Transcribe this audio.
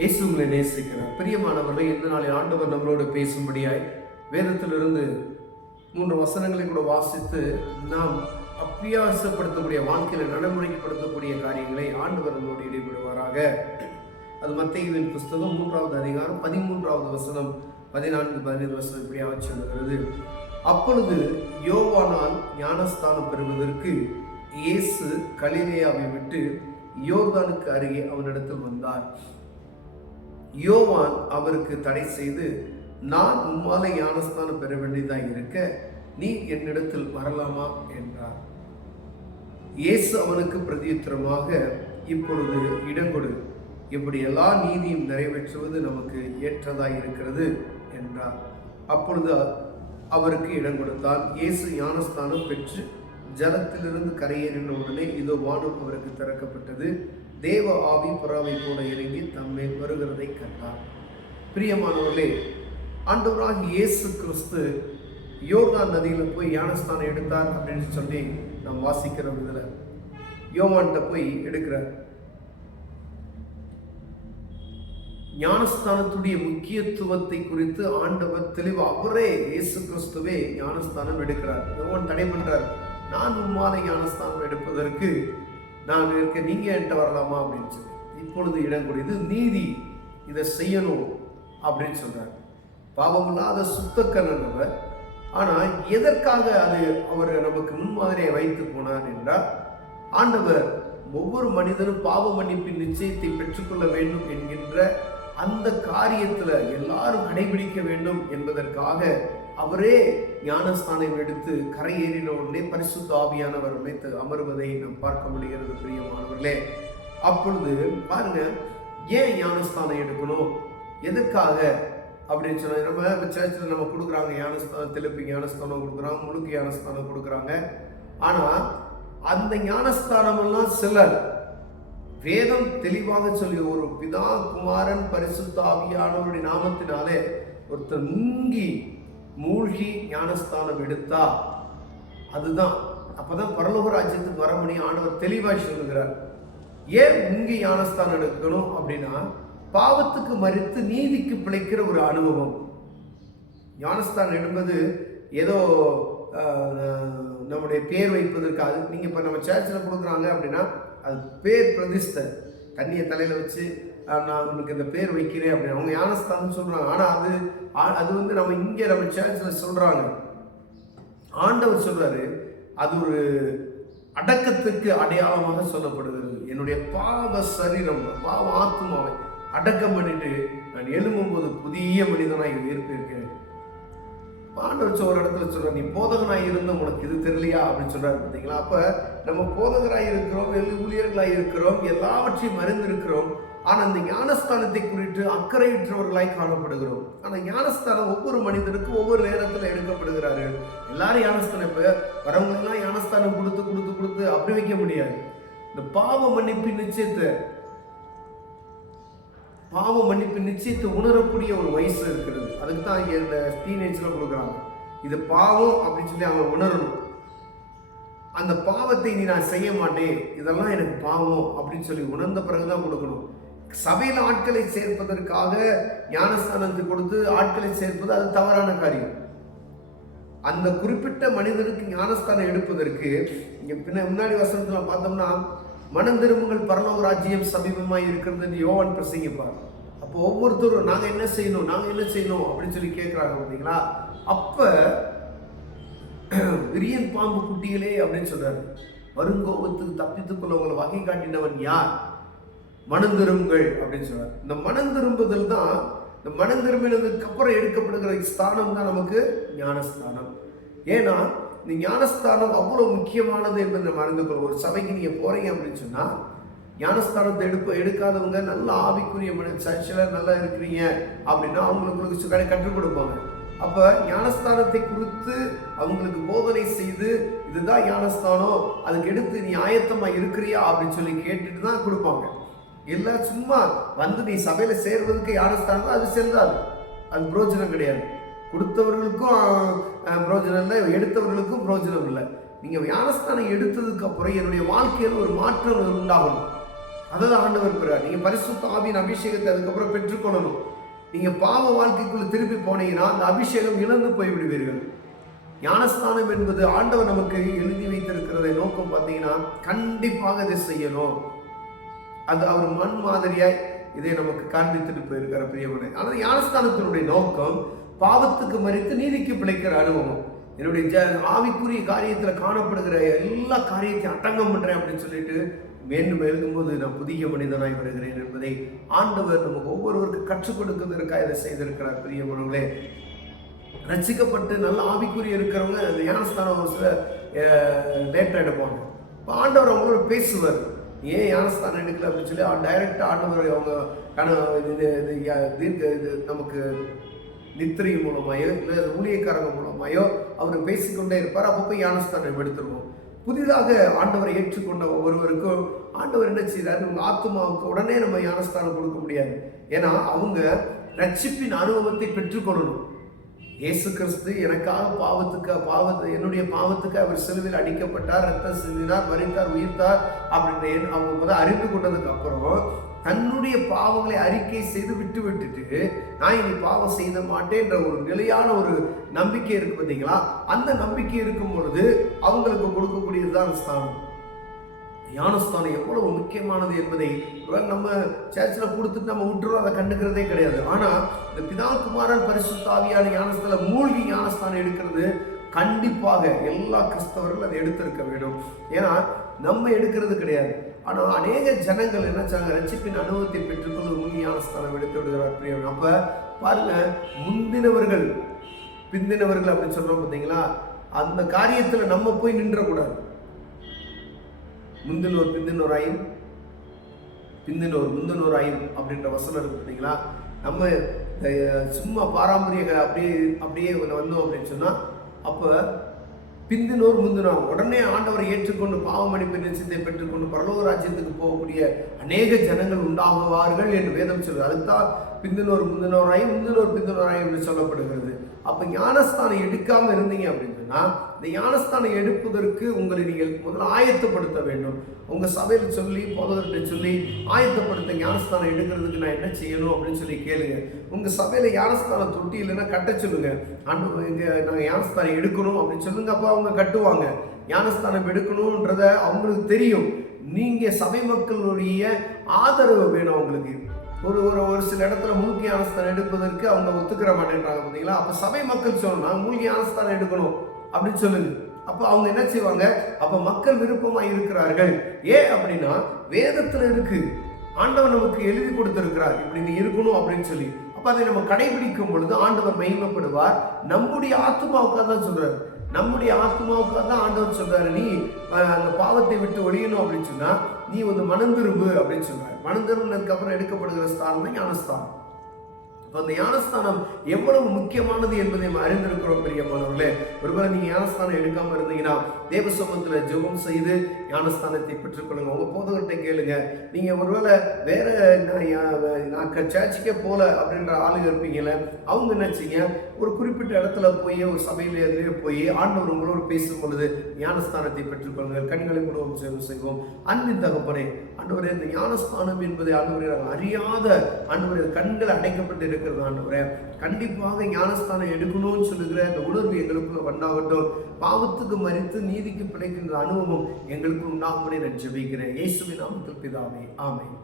இயேசு உங்களை நேசிக்கிறார். பிரியமானவர்களே, இந்த நாளில் ஆண்டவர் நம்மளோடு பேசும்படியாய் வேதத்திலிருந்து 3 வசனங்களை கூட வாசித்து நாம் அப்பியாசப்படுத்தக்கூடிய வாழ்க்கையில் நடைமுறைப்படுத்தக்கூடிய காரியங்களை ஆண்டவர் நம்மோடு ஈடுபடுவாராக. அது மத்தேயுவின் புஸ்தகம் 3வது அதிகாரம் 13வது வசனம் 14-15 வசனம் இப்படியாக சொல்லுகிறது. அப்பொழுது யோவானால் ஞானஸ்தானம் பெறுவதற்கு இயேசு கலிலேயாவை விட்டு யோர்தானுக்கு அருகே அவனிடத்தில் வந்தார். யோவான் அவருக்கு தடை செய்து, நான் உம்மாலே ஞானஸ்தானம் பெற வேண்டியதாக இருக்க நீ என்னிடத்தில் வரலாமா என்றார். இயேசு அவனுக்கு பிரதியுத்தரமாக, இப்பொழுது இடங்கொடு, இப்படி எல்லா நீதியும் நிறைவேற்றுவது நமக்கு ஏற்றதாய் இருக்கிறது என்றார். அப்பொழுது அவருக்கு இடம் கொடுத்தால் இயேசு ஞானஸ்தானம் பெற்று ஜலத்திலிருந்து கரையேறின உடனே இதோ வானம் அவருக்கு திறக்கப்பட்டது. தேவ ஆவி புறாவை போல இறங்கி தம்மை வருகிறதை கண்டார். பிரியமானவர்களே, ஆண்டவராகிய இயேசு கிறிஸ்து யோர்தான் நதியில் போய் ஞானஸ்தானம் எடுத்தார் அப்படின்னு சொல்லி நாம் வாசிக்கிறோம். இதில் யோவான்கிட்ட போய் எடுக்கிறார். ஞானஸ்தானத்துடைய முக்கியத்துவத்தை குறித்து ஆண்டவர் தெளிவாக அவரே இயேசு கிறிஸ்துவே ஞானஸ்தானம் எடுக்கிறார். யோவான் தடை பண்றார். நான் உம்மாலை ஞானஸ்தானம் எடுப்பதற்கு நான் இருக்க, நீங்க என்கிட்ட வரலாமா அப்படின்னு சொல்லி. இப்பொழுது இடம் கொடு, இது நீதி, இதை செய்யணும் அப்படின்னு சொல்றார். பாவம் இல்லாத சுத்தக்கண்ணவர். ஆனால் எதற்காக அது அவர் நமக்கு முன்மாதிரியை வைத்து போனார் என்றால், ஆண்டவர் ஒவ்வொரு மனிதனும் பாவ மன்னிப்பின் நிச்சயத்தை பெற்றுக்கொள்ள வேண்டும் என்கின்ற அந்த காரியத்தில் எல்லாரும் கடைபிடிக்க வேண்டும் என்பதற்காக அவரே ஞானஸ்தானம் எடுத்து கரையேறின உடனே பரிசுத்த ஆவியானவர் உழைத்து அமர்வதை நாம் பார்க்க முடிகிறது. பிரியமானவர்களே, அப்பொழுது பாருங்க, ஏன் ஞானஸ்தானம் எடுக்கணும், எதுக்காக அப்படின்னு சொன்னா, நம்ம சர்ச்சில் நம்ம கொடுக்குறாங்க ஞானஸ்தானம், தெளிப்பு ஞானஸ்தானம் கொடுக்குறாங்க, முழுக்க ஞானஸ்தானம் கொடுக்குறாங்க. ஆனால் அந்த ஞானஸ்தானம் எல்லாம் சிலர் வேதம் தெளிவாக சொல்லி, ஒரு பிதா குமாரன் பரிசுத்த ஆவியானவருடைய நாமத்தினாலே ஒருத்தர் மூழ்கி ஞானஸ்தானம் எடுத்தா அதுதான் அப்பதான் பரலோக ராஜ்யத்துக்கு வர முடியும். ஆண்டவர் தெளிவாக சொல்லுகிறார். ஏன் முங்கி ஞானஸ்தானம் எடுக்கணும் அப்படின்னா, பாவத்துக்கு மறித்து நீதிக்கு பிழைக்கிற ஒரு அனுபவம். ஞானஸ்தானம் எடுப்பது ஏதோ நம்முடைய பேர் வைப்பதற்காக. நீங்கள் இப்போ நம்ம சர்ச்சில் கொடுக்குறாங்க அப்படின்னா அது பேர் பிரதிஷ்டை, தண்ணியை தலையில் வச்சு நான் உனக்கு இந்த பேர் வைக்கிறேன் அப்படின்னு அவங்க ஞானஸ்தானம் சொல்கிறாங்க. ஆனால் அது வந்து நம்ம இங்கே நம்ம சர்ச்சில் சொல்கிறாங்க. ஆண்டவர் சொல்கிறாரு, அது ஒரு அடக்கத்துக்கு அடையாளமாக சொல்லப்படுகிறது. என்னுடைய பாவ சரீரம், பாவ ஆத்மாவை அடக்கம் பண்ணிட்டு நான் எழும்பும்போது புதிய மனிதனாய் உயிர்ப்பிருக்கிறேன். ஆண்டவர் ஒரு இடத்துல சொல்ற, நீ போதகனாய் இருந்த உனக்கு இது தெரியலையா அப்படின்னு சொல்றாரு. பார்த்தீங்களா? அப்ப நம்ம போதகராய் இருக்கிறோம், ஊழியர்களாய் இருக்கிறோம், எல்லாவற்றையும் அறிந்திருக்கிறோம். ஆனா அந்த ஞானஸ்தானத்தை குறித்து அக்கறையற்றவர்களாய் காணப்படுகிறோம். ஆனா ஞானஸ்தானம் ஒவ்வொரு மனிதனுக்கும் ஒவ்வொரு நேரத்துல எடுக்கப்படுகிறாரு. எல்லாரும் ஞானஸ்தானம், இப்ப வரவங்களுக்கெல்லாம் ஞானஸ்தானம் கொடுத்து அப்படி வைக்க முடியாது. இந்த பாவ மன்னிப்பின் நிச்சயத்தை உணரக்கூடிய ஒரு வயசு இருக்கிறது. அதுக்கு தான் இங்கே இந்த டீனேஜ்ல கொடுக்குறாங்க. இது பாவம் அப்படின்னு சொல்லி அவங்க உணரணும். அந்த பாவத்தை நீ நான் செய்ய மாட்டேன், இதெல்லாம் எனக்கு பாவம் அப்படின்னு சொல்லி உணர்ந்த பிறகுதான் கொடுக்கணும். சபையில் ஆட்களை சேர்ப்பதற்காக ஞானஸ்தானத்தை கொடுத்து ஆட்களை சேர்ப்பது அது தவறான காரியம். அந்த குறிப்பிட்ட மனிதனுக்கு ஞானஸ்தானம் எடுப்பதற்கு முன்னாடி வசனத்துல பார்த்தோம்னா, மனம் திரும்புங்கள், பரலோக ராஜ்யம் சமீபமாய் இருக்கிறது யோவான் பிரசங்கிப்பார். அப்போ ஒவ்வொருத்தரும் நாங்கள் என்ன செய்யணும் அப்படின்னு சொல்லி கேட்குறாங்க. பார்த்தீங்களா? அப்ப விரியன் பாம்பு குட்டிகளே அப்படின்னு சொல்றாரு. வருங்கோபத்துக்கு தப்பித்துக்கொள்ள உங்களை வகை காட்டினவன் யார்? மனம் திரும்புங்கள் அப்படின்னு சொல்றாரு. இந்த மனம் திரும்புதல் தான், இந்த மனம் திரும்பினதுக்கு அப்புறம் எடுக்கப்படுகிற ஸ்தானம் தான் நமக்கு ஞானஸ்தானம். ஏன்னா இந்த ஞானஸ்தானம் அவ்வளவு முக்கியமானது என்பதை நம்ம அறிந்து கொள்வோம். ஒரு சபைக்கு நீங்க போறீங்க அப்படின்னு சொன்னா, ஞானஸ்தானத்தை எடுக்காதவங்க நல்ல ஆவிக்குரிய சர்ச்சில் நல்லா இருக்கிறீங்க அப்படின்னா அவங்களுக்கு கற்றுக் கொடுப்பாங்க. அப்ப ஞானஸ்தானத்தை குறித்து அவங்களுக்கு போதனை செய்து, இதுதான் ஞானஸ்தானம், அதுக்கு எடுத்து நீ ஆயத்தமா இருக்கிறியா அப்படின்னு சொல்லி கேட்டுட்டு தான் கொடுப்பாங்க. இல்லை சும்மா வந்து நீ சபையில சேர்வதற்கு ஞானஸ்தானம் அது செல்லாது, அது பிரோஜனம் கிடையாது. கொடுத்தவர்களுக்கும் பிரோஜனம் இல்லை, எடுத்தவர்களுக்கும் பிரோஜனம் இல்லை. நீங்கள் ஞானஸ்தானம் எடுத்ததுக்கு அப்புறம் என்னுடைய வாழ்க்கையில் ஒரு மாற்றம் உண்டாகணும். அதான் ஆண்டவர் பெறார். நீங்க பரிசுத்த ஆவியின் அபிஷேகத்தை அதுக்கப்புறம் பெற்றுக்கொள்ளணும். நீங்க பாவ வாழ்க்கைக்குள்ள திருப்பி போனீங்கன்னா அந்த அபிஷேகம் இழந்து போய்விடுவீர்கள். ஞானஸ்தானம் என்பது ஆண்டவர் நமக்கு எழுதி வைத்திருக்கிறதை நோக்கம் பார்த்தீங்கன்னா கண்டிப்பாக இதை செய்யணும். அது அவர் மண் மாதிரியாய் இதை நமக்கு காண்பித்துட்டு போயிருக்கிற பிரியமனை. ஆனால் ஞானஸ்தானத்தினுடைய நோக்கம் பாவத்துக்கு மறித்து நீதிக்கு பிழைக்கிற அனுபவம். என்னுடைய ஆவிக்குரிய காரியத்தில் காணப்படுகிற எல்லா காரியத்தையும் அட்டங்கம் பண்றேன் அப்படின்னு சொல்லிட்டு மேலும் எழுதும்போது நான் புதிய மனிதனாய் வருகிறேன் என்பதை ஆண்டவர் நமக்கு ஒவ்வொருவருக்கும் கற்றுக் கொடுக்கிறதற்காக இதை செய்திருக்கிறார். பிரியமனங்களே, ரசிக்கப்பட்டு நல்ல ஆவிக்குரிய இருக்கிறவங்க ஞானஸ்தானம் ஒரு சில லேட்டாக எடுப்பாங்க. இப்போ ஆண்டவர் அவங்களோட பேசுவார். ஏன் ஞானஸ்தானம் எடுக்கல அப்படின்னு சொல்லி டைரக்டாக ஆண்டவர் அவங்க இது நமக்கு நித்திரை மூலமாயோ இல்லை ஊழியக்காரங்க மூலமாயோ அவர் பேசிக்கொண்டே இருப்பார். அப்போ போய் ஞானஸ்தானம் எடுத்துருவோம். புதிதாக ஆண்டவரை ஏற்றுக்கொண்ட ஒவ்வொருவருக்கும் ஆண்டவர் என்ன செய்யறாரு, உங்க ஆத்மாவுக்கு உடனே நம்ம ஞானஸ்தானம் கொடுக்க முடியாது. ஏன்னா அவங்க ரட்சிப்பின் அனுபவத்தை பெற்றுக்கொள்ளணும். இயேசு கிறிஸ்து எனக்காக என்னுடைய பாவத்துக்கு அவர் சிலுவையில் அடிக்கப்பட்டார், ரத்தம் சிந்தினார், மரித்தார், உயிர்த்தார் அப்படின்னு அவங்க அறிந்து கொண்டதுக்கு அப்புறம் தன்னுடைய பாவங்களை அறிக்கை செய்து விட்டுட்டு நான் இனி பாவம் செய்ய மாட்டேன்ற ஒரு நிலையான ஒரு நம்பிக்கை இருக்கு பார்த்தீங்களா? அந்த நம்பிக்கை இருக்கும் பொழுது அவங்களுக்கு கொடுக்கக்கூடியதுதான் ஸ்தானம். ஞானஸ்தானம் எவ்வளவு முக்கியமானது என்பதை நம்ம சர்ச்சில் கொடுத்துட்டு நம்ம விட்டுறோம், அதை கண்டுக்கிறதே கிடையாது. ஆனா இந்த பிதா குமாரன் பரிசுத்த ஆவியான ஞானஸ்தானம் மூழ்கி ஞானஸ்தானம் எடுக்கிறது கண்டிப்பாக எல்லா கிறிஸ்தவர்கள் அதை எடுத்திருக்க வேண்டும். ஏன்னா நம்ம எடுக்கிறது கிடையாது. ஆனால் அநேக ஜனங்கள் என்ன செய்றாங்க, ரட்சிப்பின் அனுபவத்தை பெற்றுக்கொண்டு மூழ்கி ஞானஸ்தானம் எடுத்து விடுகிறார். அப்ப பாருங்க, முந்தினவர்கள் பிந்தினவர்கள் அப்படின்னு சொல்றோம் பார்த்தீங்களா? அந்த காரியத்துல நம்ம போய் நின்றக்கூடாது. முந்தினோர் பிந்தினோராயும் பிந்தினோர் முந்தினோராயும் அப்படின்ற வசனம் இருக்கு பார்த்தீங்களா? நம்ம சும்மா பாரம்பரிய அப்படியே வந்தோம் அப்படின்னு சொன்னா அப்ப பிந்தினோர் முந்தினோர் உடனே ஆண்டவரை ஏற்றுக்கொண்டு பாவ மன்னிப்பு நிச்சயத்தை பெற்றுக்கொண்டு பரலோக ராஜ்யத்துக்கு போகக்கூடிய அநேக ஜனங்கள் உண்டாகுவார்கள் என்று வேதம் சொல்லுது. அதுதான் பிந்தினோர் முந்தினோராயும் முந்தினோர் பிந்தினோராயும் என்று சொல்லப்படுகிறது. அப்ப ஞானஸ்தானம் எடுக்காம இருந்தீங்க அப்படின்னு சொன்னா இந்த ஞானஸ்தானம் எடுப்பதற்கு உங்களை நீங்கள் முதல்ல ஆயத்தப்படுத்த வேண்டும். உங்க சபையில சொல்லி போதகர்கிட்ட சொல்லி ஆயத்தப்படுத்த ஞானஸ்தானம் எடுக்கிறதுக்கு நான் என்ன செய்யணும் அப்படின்னு சொல்லி கேளுங்க. உங்க சபையில ஞானஸ்தானம் தொட்டி இல்லைன்னா கட்ட சொல்லுங்க. நாங்க ஞானஸ்தானம் எடுக்கணும் அப்படின்னு சொல்லுங்க. அப்ப அவங்க கட்டுவாங்க. ஞானஸ்தானம் எடுக்கணும்ன்றத அவங்களுக்கு தெரியும். நீங்க சபை மக்களுடைய ஆதரவு வேணும் அவங்களுக்கு. ஒரு சில இடத்துல மூழ்கி ஞானஸ்தானம் எடுப்பதற்கு அவங்க ஒத்துக்கிற மாட்டேன்றாங்க பார்த்தீங்களா? அப்ப சபை மக்கள் சொல்லணும் மூழ்கி ஞானஸ்தானம் எடுக்கணும் அப்படின்னு சொல்லுங்க. அப்ப அவங்க என்ன செய்வாங்க, அப்ப மக்கள் விருப்பமாக இருக்கிறார்கள். ஏன் அப்படின்னா வேதத்துல இருக்கு, ஆண்டவர் நமக்கு எழுதி கொடுத்திருக்கிறார் இப்படி நீ இருக்கணும் அப்படின்னு சொல்லி. அப்ப அதை நம்ம கடைபிடிக்கும் பொழுது ஆண்டவர் மகிமைப்படுவார். நம்முடைய ஆத்மாவுக்காக தான் சொல்றாரு, நம்முடைய ஆத்மாவுக்காக தான் ஆண்டவர் சொல்றாரு, நீ அந்த பாவத்தை விட்டு ஒழியணும் அப்படின்னு சொன்னா நீ மனம் திரும்பு அப்படின்னு சொல்றாரு. மனம் திரும்பினதுக்கு அப்புறம் எடுக்கப்படுகிற ஸ்தானம் தான் ஞானஸ்தானம். அந்த ஞானஸ்தானம் எவ்வளவு முக்கியமானது என்பதை நம்ம அறிந்திருக்கிறோம் பிரியமானவர்களே. ஒருவேளை நீங்க ஞானஸ்தானம் எடுக்காம இருந்தீங்கன்னா தேவ சமூகத்துல ஜெபம் செய்து ஞானஸ்தானத்தை பெற்றுக்கொள்ளுங்க. உங்க போதகர்கிட்ட கேளுங்க. நீங்க ஒருவேளை வேற நான் சர்ச்சுக்கே போல அப்படின்ற ஆளுங்க இருப்பீங்கல்ல, அவங்க என்ன செய்ய, ஒரு குறிப்பிட்ட இடத்துல போய் ஒரு சபையில எதிரே போய் ஆண்டவர் உங்களோடு பேசும் பொழுது ஞானஸ்தானத்தை பெற்றுக்கொள்ளுங்கள். கண்களை மூலம் சேவை செய்வோம். அன்பின் தகப்பனே, ஆண்டவரே இந்த ஞானஸ்தானம் என்பதை ஆண்டவரே அறியாத ஆண்டவரே கண்கள் அடைக்கப்பட்டு இருக்கிறது. ஆண்டவரே கண்டிப்பாக ஞானஸ்தானம் எடுக்கணும்னு சொல்லுகிற இந்த உணர்வு எங்களுக்குள்ள உண்டாகட்டும். பாவத்துக்கு மரித்து நீதிக்கு பிழைக்கின்ற அனுபவம் எங்களுக்கு உண்டாகும்படி நான் ஜெபிக்கிறேன். இயேசுவின் நாமத்தில் பிதாவே, ஆமென்.